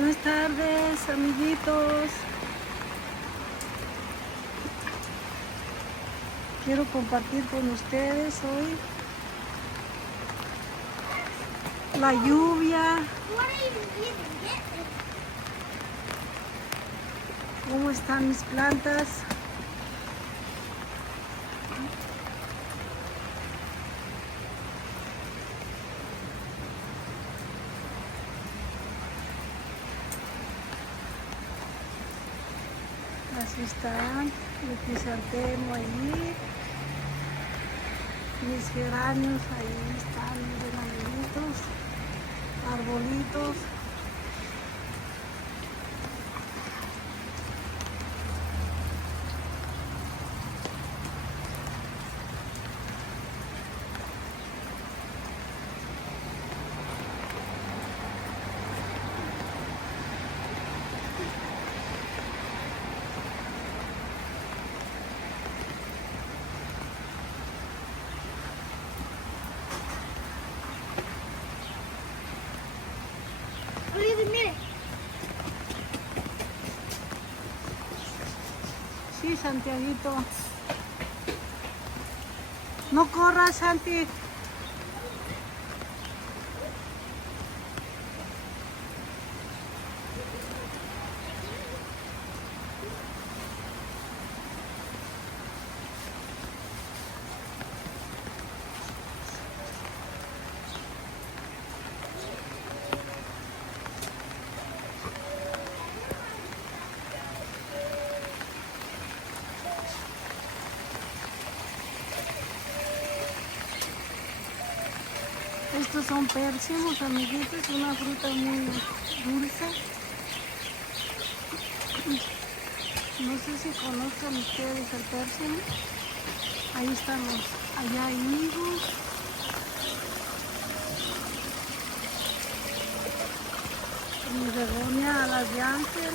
Buenas tardes, amiguitos. Quiero compartir con ustedes hoy la lluvia. ¿Cómo están mis plantas? Así están, el crisantemo allí, mis geranios ahí están, miren amiguitos, arbolitos. Mire. Sí, Santiaguito. No corras, Santi. Estos son pérsimos, amiguitos, una fruta muy dulce. No sé si conozcan ustedes el pérsimo. Ahí estamos, allá hay higos. Mi begonia, alas de ángel.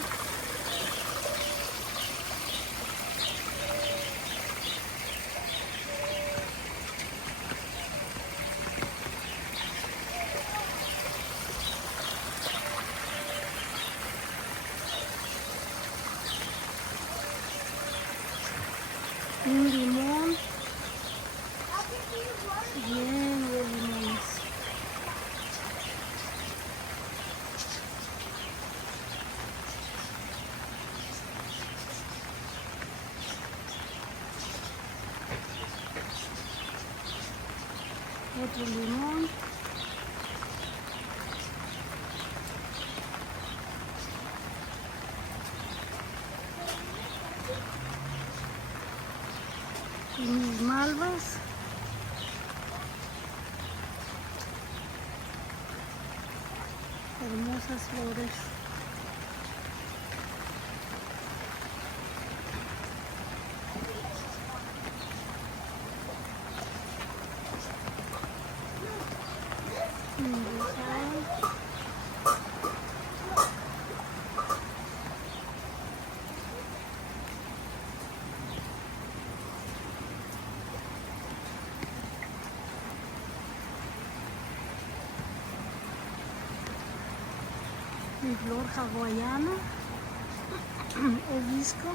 Un limón lleno de limones. Otro limón. Y mis malvas. Hermosas flores. Mi rosal. Mi flor hawaiana, obisco.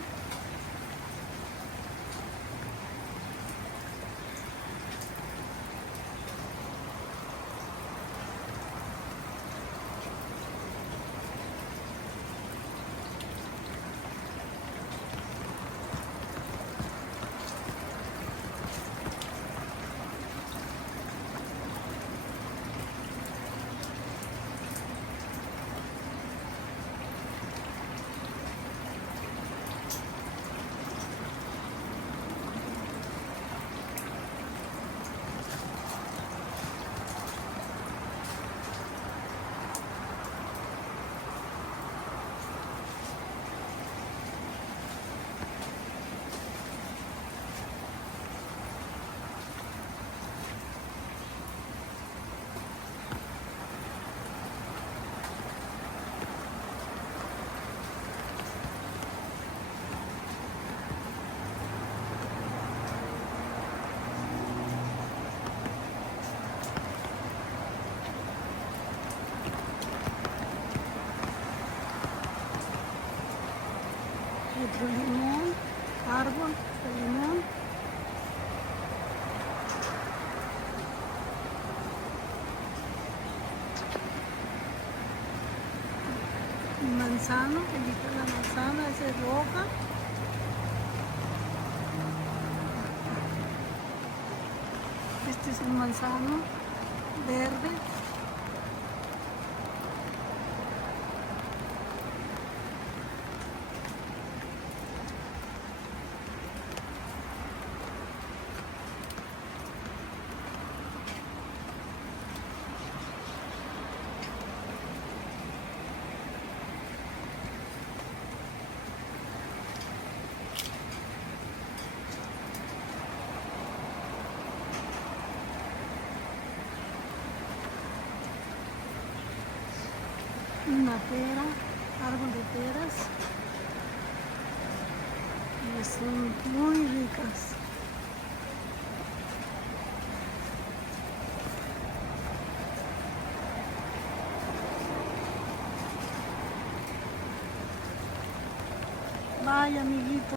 manzano, pelita de la manzana, esa es roja. Este es un manzano verde. Una pera, árbol de peras, y son muy ricas. Vaya, amiguito.